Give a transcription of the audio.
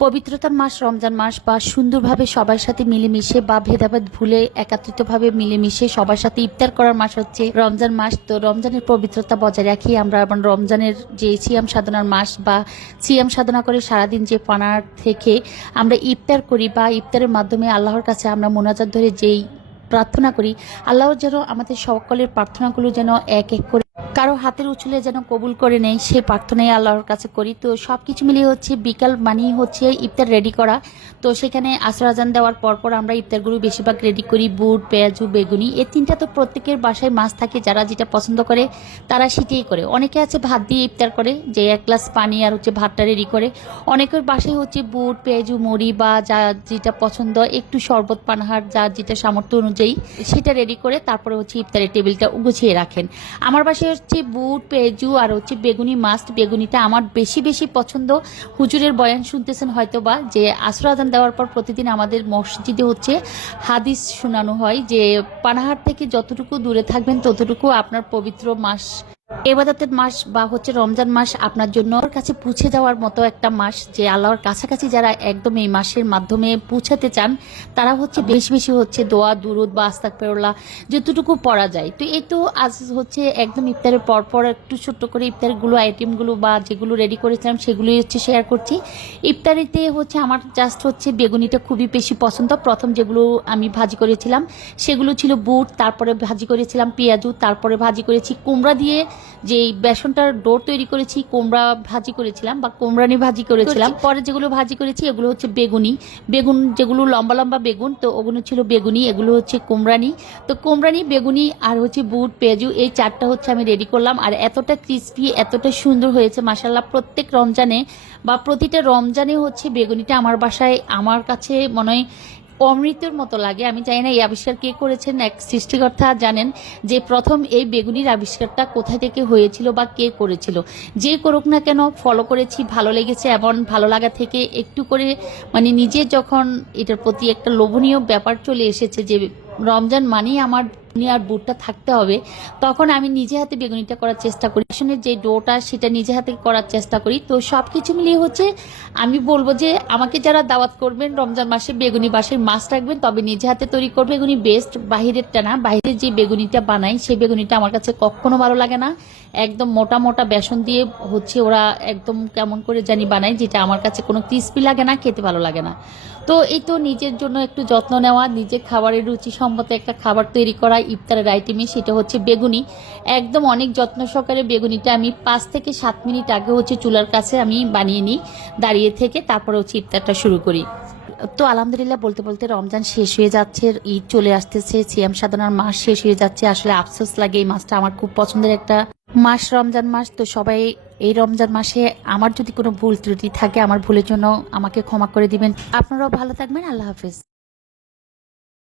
পবিত্রতার মাস, রমজান মাস বা সুন্দরভাবে সবার সাথে মিলেমিশে বা ভেদাভেদ ভুলে একাত্রিতভাবে মিলেমিশে সবার সাথে ইফতার করার মাস হচ্ছে রমজান মাস। তো রমজানের পবিত্রতা বজায় রাখি আমরা আবার রমজানের যে সিয়াম সাধনার মাস বা সিয়াম সাধনা করে সারাদিন যে পানার থেকে আমরা ইফতার করি বা ইফতারের মাধ্যমে আল্লাহর কাছে আমরা মোনাজাত ধরে যেই প্রার্থনা করি আল্লাহর যেন আমাদের সকলের প্রার্থনাগুলো যেন এক এক করে কারও হাতের উচুলে যেন কবুল করে নেই, সে প্রার্থনাই আল্লাহর কাছে করি। তো সব কিছু মিলিয়ে হচ্ছে বিকাল মানেই হচ্ছে ইফতার রেডি করা। তো সেখানে আসর আজান দেওয়ার পর পর আমরা ইফতারগুলো বেশিরভাগ রেডি করি, বুট, পেঁয়াজু, বেগুনি। এই তিনটা তো প্রত্যেকের বাসায় মাছ থাকে, যারা যেটা পছন্দ করে তারা সেটাই করে। অনেকে আছে ভাত দিয়ে ইফতার করে, যে এক গ্লাস পানি আর হচ্ছে ভাতটা রেডি করে। অনেকের বাসায় হচ্ছে বুট, পেঁয়াজু, মুড়ি বা যা যেটা পছন্দ, একটু শরবত, পানাহার যার যেটা সামর্থ্য অনুযায়ী সেটা রেডি করে তারপরে হচ্ছে ইফতারের টেবিলটা গুছিয়ে রাখেন। আমার বাসায় হচ্ছে বুট পেজু আর হচ্ছে বেগুনি মাস্ট। বেগুনিটা আমার বেশি বেশি পছন্দ। হুজুরের বয়ান শুনতেছেন হয়তো বা যে আসর আদান দেওয়ার পর প্রতিদিন আমাদের মসজিদে হচ্ছে হাদিস শোনানো হয় যে, পানাহার থেকে যতটুকু দূরে থাকবেন ততটুকু আপনার পবিত্র মাস এবাদতের মাস বা হচ্ছে রমজান মাস আপনার জন্য কাছে পুছে যাওয়ার মতো একটা মাস যে আল্লাহর কাছাকাছি যারা একদম এই মাসের মাধ্যমে পৌঁছাতে চান, তারা হচ্ছে বেশি বেশি হচ্ছে দোয়া, দুরুদ বা আস্তাক পেরোলা যতটুকু পড়া যায়। তো এই তো আজ হচ্ছে একদম ইফতারের পর পর একটু ছোট্ট করে ইফতারগুলো, আইটেমগুলো বা যেগুলো রেডি করেছিলাম সেগুলোই হচ্ছে শেয়ার করছি। ইফতারিতে হচ্ছে আমার জাস্ট হচ্ছে বেগুনিটা খুবই বেশি পছন্দ। প্রথম যেগুলো আমি ভাজি করেছিলাম সেগুলো ছিল বুট, তারপরে ভাজি করেছিলাম পেঁয়াজু, তারপরে ভাজি করেছি কুমড়া দিয়ে যে বেসনটার ডোর তৈরি করেছি কুমড়া ভাজি করেছিলাম বা কোমরানি ভাজি করেছিলাম। পরে যেগুলো ভাজি করেছি এগুলো হচ্ছে বেগুনি। বেগুন যেগুলো লম্বা লম্বা বেগুন তো ওগুলো ছিল বেগুনি এগুলো হচ্ছে কোমরানি তো কুমড়ানি বেগুনি আর হচ্ছে বুট পেঁয়াজু এই চারটা হচ্ছে আমি রেডি করলাম। আর এতটা ক্রিস্পি এতটা সুন্দর হয়েছে মাসাল্লাহ প্রত্যেক রমজানে বা প্রতিটা রমজানে হচ্ছে বেগুনিটা আমার বাসায় আমার কাছে মনে হয় অমৃতের মতো লাগে। আমি জানি না এই আবিষ্কার কে করেছেন, এক সৃষ্টিকর্তা জানেন যে প্রথম এই বেগুনির আবিষ্কারটা কোথা থেকে হয়েছিল বা কে করেছিল। যে করুক না কেন ফলো করেছি, ভালো লেগেছে, এমন ভালো লাগা থেকে একটু করে মানে নিজে যখন এটার প্রতি একটা লোভনীয় ব্যাপার চলে এসেছে যে রমজান মানেই আমার আর বুটটা থাকতে হবে, তখন আমি নিজে হাতে বেগুনিটা করার চেষ্টা করি। আসলে যে ডোটা, সেটা নিজে হাতে করার চেষ্টা করি। তো সব কিছু মিলিয়ে হচ্ছে, আমি বলব যে আমাকে যারা দাওয়াত করবেন, রমজান মাসে বেগুনি বাসের মাছ রাখবেন, তবে নিজে হাতে তৈরি করবে বেগুনি বেস্ট বাহিরেরটা না। বাইরের যে বেগুনিটা বানাই সেই বেগুনিটা আমার কাছে কখনো ভালো লাগে না। একদম মোটা মোটা বেসন দিয়ে হচ্ছে ওরা একদম কেমন করে জানি বানায়, যেটা আমার কাছে কোনো ক্রিস্পি লাগে না, খেতে ভালো লাগে না। তো এই তো নিজের জন্য একটু যত্ন নেওয়া নিজের খাবারের রুচি সম্মত একটা খাবার তৈরি করা ইফতারের আইটেমে সেটা হচ্ছে বেগুনি। একদম অনেক যত্ন সহকারে বেগুনিটা আমি পাঁচ থেকে সাত মিনিট আগে হচ্ছে চুলার কাছে আমি বানিয়ে নিই, দাঁড়িয়ে থেকে তারপরে হচ্ছে ইফতারটা শুরু করি। তো আলহামদুলিল্লাহ বলতে বলতে রমজান শেষ হয়ে যাচ্ছে, ঈদ চলে আসতেছে, সিয়াম সাধনার মাস শেষ হয়ে যাচ্ছে। আসলে আফসোস লাগে এই মাসটা, আমার খুব পছন্দের একটা মাস, রমজান মাস। তো সবাই এই রমজান মাসে আমার যদি কোনো ভুল ত্রুটি থাকে, আমার ভুলের জন্য আমাকে ক্ষমা করে দিবেন। আপনারাও ভালো থাকবেন, আল্লাহ হাফিজ।